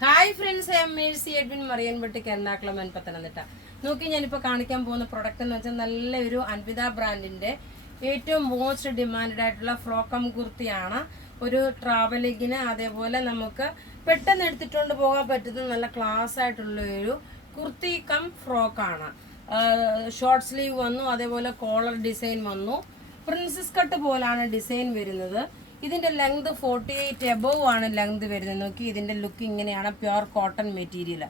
Hi friends, I am Mercy Edwin മറിയൻപട്ടിക്ക് എറണാകുളം പത്തനംതിട്ട. നോക്കി ഞാനിപ്പോൾ കാണിക്കാൻ പോകുന്ന പ്രൊഡക്റ്റ് എന്ന് വെച്ചാൽ നല്ലൊരു അൻവിത ബ്രാൻഡിന്റെ ഏറ്റവും മോസ്റ്റ് ഡിമാൻഡ് ആയിട്ടുള്ള ഫ്രോക്കം കുർത്തിയാണ്. ഒരു ട്രാവലിങ്ങിന് അതേപോലെ നമുക്ക് പെട്ടെന്ന് എടുത്തിട്ടുകൊണ്ട് പോകാൻ പറ്റുന്ന നല്ല ക്ലാസ് ആയിട്ടുള്ള ഒരു കുർത്തി കം ഫ്രോക്കാണ്. ഷോർട്ട് സ്ലീവ് വന്നു, അതേപോലെ കോളർ ഡിസൈൻ വന്നു. പ്രിൻസസ് കട്ട് പോലാണ് ഡിസൈൻ വരുന്നത്. ഇതിന്റെ ലെങ്ത് 48 എബോവ് ആണ് ലെങ്ത് വരുന്നത്. നോക്കി ഇതിന്റെ ലുക്ക് ഇങ്ങനെയാണ്, പ്യുർ കോട്ടൺ മെറ്റീരിയൽ.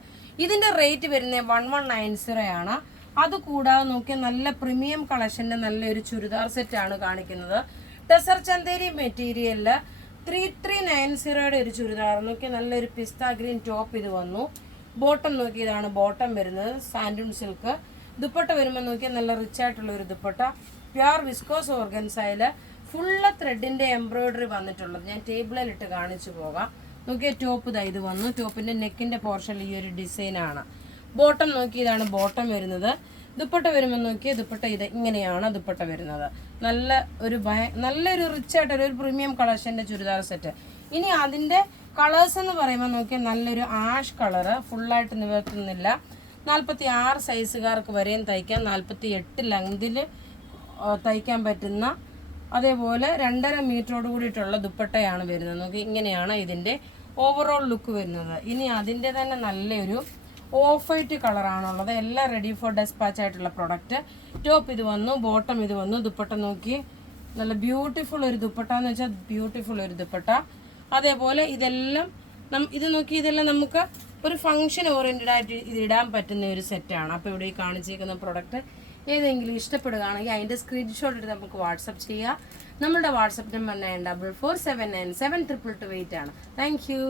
ഇതിന്റെ റേറ്റ് വരുന്നത് 1190 ആണ്. അതുകൂടാതെ നോക്കിയാൽ നല്ല പ്രീമിയം കളക്ഷന്റെ നല്ലൊരു ചുരിദാർ സെറ്റ് ആണ് കാണിക്കുന്നത്. ടെസർ ചന്തേരി മെറ്റീരിയലില് 3390 ഒരു ചുരിദാർ. നോക്കിയാൽ നല്ലൊരു പിസ്ത ഗ്രീൻ ടോപ്പ് ഇത് വന്നു. ബോട്ടം നോക്കിയതാണ് ബോട്ടം വരുന്നത്, സാൻഡൂൺ സിൽക്ക്. ദുപ്പട്ട വരുമ്പോൾ നോക്കിയാൽ നല്ല റിച്ച് ആയിട്ടുള്ള ഒരു ദുപ്പട്ട, പ്യുർ വിസ്കോസ് ഓർഗൻസയില് ഫുള്ള് ത്രെഡിന്റെ എംബ്രോയിഡറി വന്നിട്ടുള്ളത്. ഞാൻ ടേബിളിൽ ഇട്ട് കാണിച്ചു പോകാം. നോക്കിയ ടോപ്പ് ഇതാ ഇത് വന്നു. ടോപ്പിന്റെ നെക്കിന്റെ പോർഷനിൽ ഈ ഒരു ഡിസൈനാണ്. ബോട്ടം നോക്കി ഇതാണ് ബോട്ടം വരുന്നത്. ദുപ്പട്ട വരുമ്പോൾ നോക്കിയ ദുപ്പട്ട ഇത് ഇങ്ങനെയാണ് ദുപ്പട്ട വരുന്നത്. നല്ലൊരു റിച്ച് ആയിട്ടൊരു ഒരു പ്രീമിയം കളക്ഷന്റെ ചുരിദാർ സെറ്റ്. ഇനി അതിന്റെ കളേഴ്സ് എന്ന് പറയുമ്പോൾ നോക്കിയാൽ നല്ലൊരു ആഷ് കളറ്, ഫുള്ളായിട്ട് നിവർത്തുന്നില്ല. 46 സൈസുകാർക്ക് വരെയും തയ്ക്കാം. 48 ലെങ്തിൽ തയ്ക്കാൻ പറ്റുന്ന, അതേപോലെ 2.5 മീറ്ററോട് കൂടിയിട്ടുള്ള ദുപ്പട്ടയാണ് വരുന്നത്. നോക്കി ഇങ്ങനെയാണ് ഇതിൻ്റെ ഓവറോൾ ലുക്ക് വരുന്നത്. ഇനി അതിൻ്റെ തന്നെ നല്ലൊരു ഓഫ് വൈറ്റ് കളറാണുള്ളത്. എല്ലാം റെഡി ഫോർ ഡെസ്പാച്ച് ആയിട്ടുള്ള പ്രൊഡക്റ്റ്. ടോപ്പ് ഇത് വന്നു, ബോട്ടം ഇത് വന്നു. ദുപ്പട്ട നോക്കി നല്ല ബ്യൂട്ടിഫുൾ ഒരു ദുപ്പട്ട എന്ന് വെച്ചാൽ ബ്യൂട്ടിഫുൾ ഒരു ദുപ്പട്ട. അതേപോലെ ഇതെല്ലാം ഇതെല്ലാം നമുക്ക് ഒരു ഫംഗ്ഷൻ ഓറിയൻറ്റഡ് ആയിട്ട് ഇതിടാൻ പറ്റുന്ന ഒരു സെറ്റാണ്. അപ്പോൾ ഇവിടെ ഈ കാണിച്ചിരിക്കുന്ന പ്രൊഡക്റ്റ് ഏതെങ്കിലും ഇഷ്ടപ്പെടുകയാണെങ്കിൽ അതിൻ്റെ സ്ക്രീൻഷോട്ട് എടുത്ത് നമുക്ക് വാട്സപ്പ് ചെയ്യാം. നമ്മളുടെ വാട്സപ്പ് നമ്പർ 9447972228 ആണ്. Thank you.